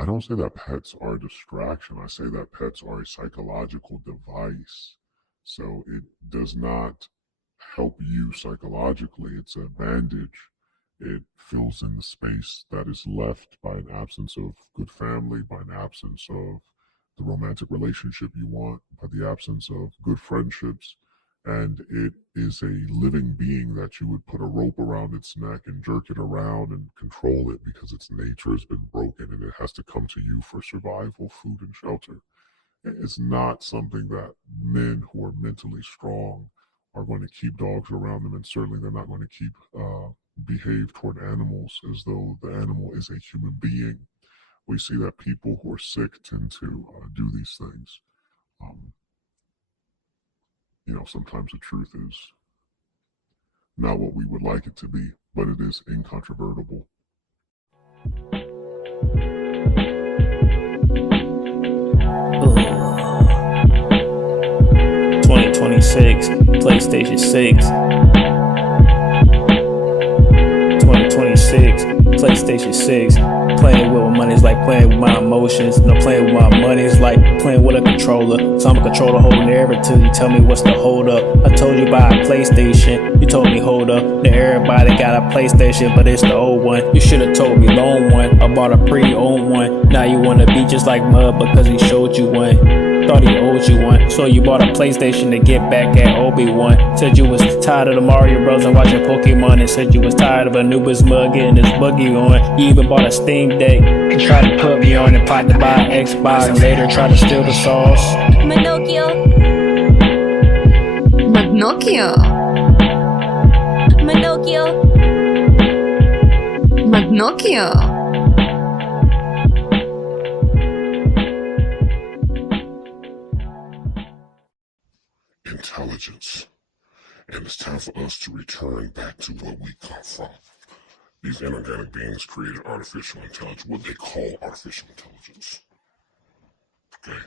I don't say that pets are a distraction. I say that pets are a psychological device. So it does not help you psychologically. It's a bandage. It fills in the space that is left by an absence of good family, by an absence of the romantic relationship you want, by the absence of good friendships. And it is a living being that you would put a rope around its neck and jerk it around and control it because its nature has been broken and it has to come to you for survival, food, and shelter. It's not something that men who are mentally strong are going to keep dogs around them, and certainly they're not going to keep behave toward animals as though the animal is a human being. We see that people who are sick tend to do these things. Um, sometimes the truth is not what we would like it to be, but it is incontrovertible. 2026, PlayStation 6. 2026, PlayStation 6. Playing with my money is like playing with my emotions. No, playing with my money is like playing with a controller. So I'm a controller holding there until you tell me what's the hold up. I told you buy a PlayStation, you told me hold up. Now everybody got a PlayStation, but it's the old one. You should have told me loan one. I bought a pre-owned one. Now you wanna be just like Mud because he showed you one. Thought he owed you one, so you bought a PlayStation to get back at Obi-Wan. Said you was tired of the Mario Bros. And watching Pokemon, and said you was tired of Anubis Mug getting his buggy on. You even bought a Steam Deck and tried to put me on and tried to buy an Xbox and later tried to steal the sauce. MUDNOCCHIO. MUDNOCCHIO. MUDNOCCHIO. MUDNOCCHIO. Intelligence. And it's time for us to return back to where we come from. These inorganic beings created artificial intelligence, what they call artificial intelligence. Okay?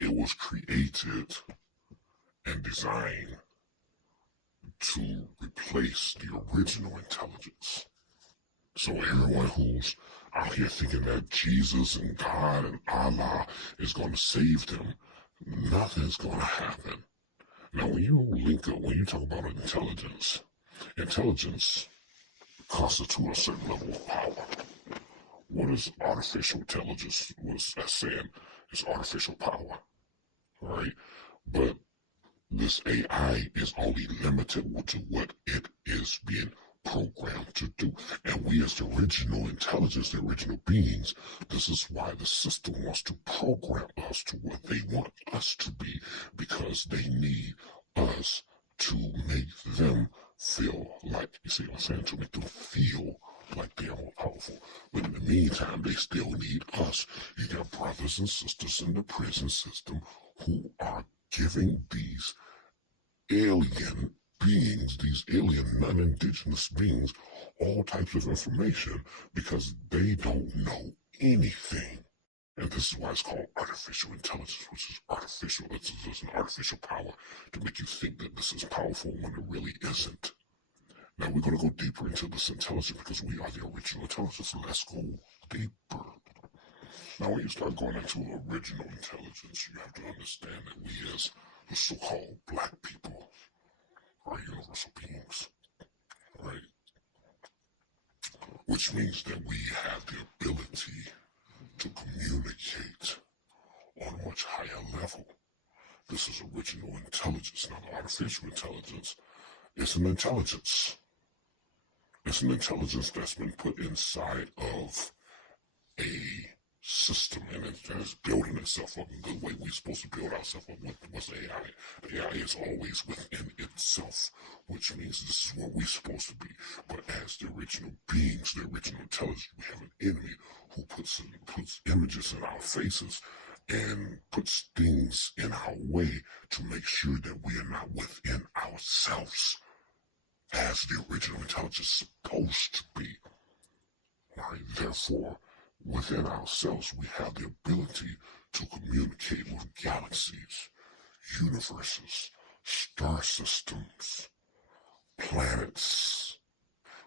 It was created and designed to replace the original intelligence. So everyone who's out here thinking that Jesus and God and Allah is going to save them, nothing's going to happen. Now, when you talk about intelligence constitutes a certain level of power. What is artificial intelligence was saying? It's artificial power, right? But this AI is only limited to what it is being programmed to do. And we as the original intelligence, the original beings, this is why the system wants to program us to what they want us to be, because they need us to make them feel like, you see what I'm saying, to make them feel like they're more powerful. But in the meantime, they still need us. You got brothers and sisters in the prison system who are giving these alien beings, these alien non-indigenous beings, all types of information because they don't know anything. And this is why it's called artificial intelligence, which is artificial. It's an artificial power to make you think that this is powerful when it really isn't. Now we're going to go deeper into this intelligence because we are the original intelligence. Let's go deeper. Now when you start going into original intelligence, you have to understand that we as the so-called black people are universal beings, right? Which means that we have the ability to communicate on a much higher level. This is original intelligence. Now, the artificial intelligence is an intelligence. It's an intelligence that's been put inside of a system, and it is building itself up in a good way. We're supposed to build ourselves up with what's AI. The AI is always within itself, which means this is where we're supposed to be. But as the original beings, the original intelligence, we have an enemy who puts images in our faces and puts things in our way to make sure that we are not within ourselves as the original intelligence is supposed to be. Right? Therefore, within ourselves, we have the ability to communicate with galaxies, universes, star systems, planets.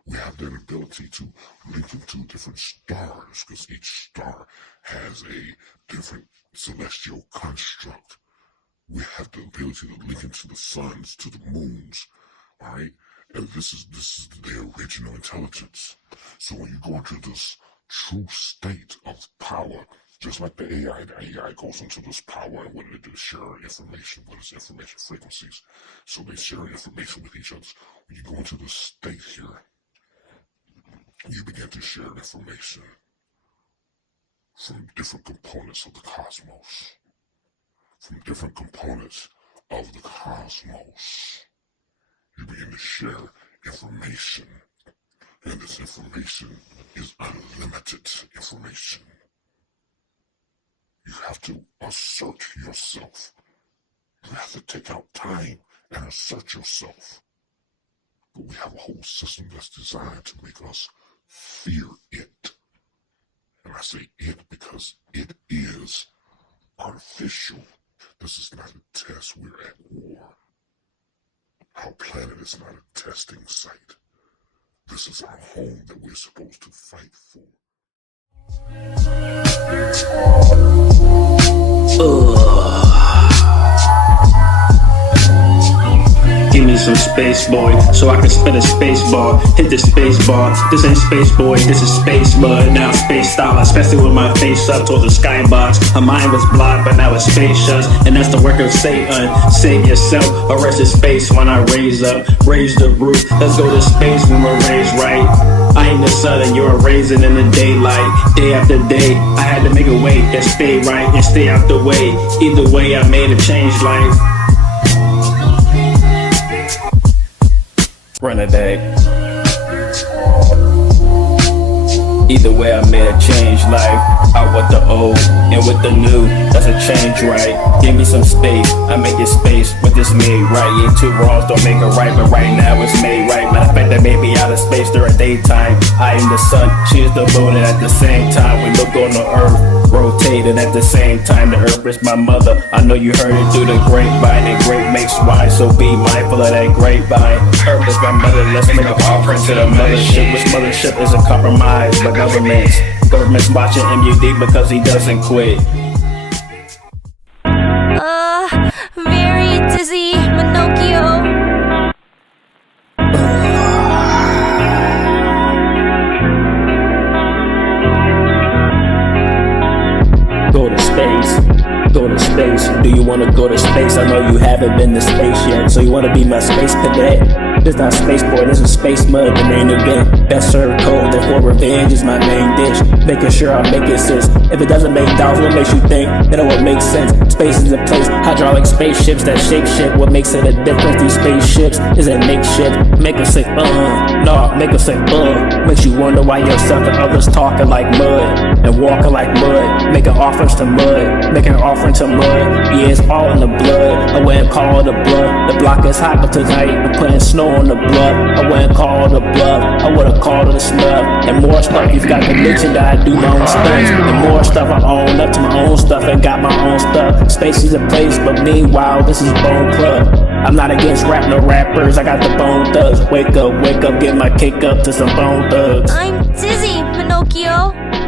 We have that ability to link into different stars, because each star has a different celestial construct. We have the ability to link into the suns, to the moons, all right? And this is the original intelligence. So when you go into this true state of power, just like the AI goes into this power, and when they do share information, what is information frequencies? So they share information with each other. When you go into this state here, you begin to share information from different components of the cosmos. From different components of the cosmos. You begin to share information. And this information is unlimited information. You have to assert yourself. You have to take out time and assert yourself. But we have a whole system that's designed to make us fear it. And I say it because it is artificial. This is not a test. We're at war. Our planet is not a testing site. This is our home that we're supposed to fight for. Give me some space, boy, so I can spin a space ball. Hit the space bar. This ain't space, boy, this is space mud. Now space style, especially with my face up towards the skybox. My mind was blocked, but now it's spacious, and that's the work of Satan. Save yourself, or rest in space when I raise up. Raise the roof, let's go to space when we're raised right. I ain't the sun and you're raising in the daylight. Day after day, I had to make a way and stay right and stay out the way. Either way, I made a change life. Run a day. Either way, I made a change life. Out with the old and with the new, that's a change, right? Give me some space, I make it space with this made right. Yeah, two wrongs don't make it right, but right now it's made right. Matter of fact, that may be out of space during daytime. I am the sun, she is the moon, and at the same time we look on the earth, rotating at the same time. The earth is my mother, I know you heard it through the grapevine, and grape makes wine, so be mindful of that grapevine. Earth is my mother, let's make an offering to the mothership, which mothership is a compromise, but government's watching MUD because he doesn't quit. Very dizzy, MUDNOCCHIO. Go to space. Go to space. Do you want to go to space? I know you haven't been to space yet, so you want to be my space cadet. This not space boy, this is space mud, the main event. Best served cold, therefore revenge is my main dish. Making sure I make it sense. If it doesn't make dollars, what makes you think that it would make sense? Space is a place, hydraulic spaceships that shape shit. What makes it a difference? These spaceships is a makeshift. Make us say, no, make us say, Makes you wonder why yourself and others talking like mud and walking like mud. Making offerings to mud, making an offering to mud. Yeah, it's all in the blood. I wouldn't call it the blood. The block is hot, but tonight I'm putting snow on the blood. I wouldn't call it a bluff, I would've called it a snub. And more stuff, you've got conviction that I do my own stuff. And more stuff, I own up to my own stuff and got my own stuff. Space is a place, but meanwhile, this is Bone Club. I'm not against rap, no rappers, I got the bone thugs. Wake up, get my cake up to some bone thugs. I'm dizzy, MUDNOCCHIO.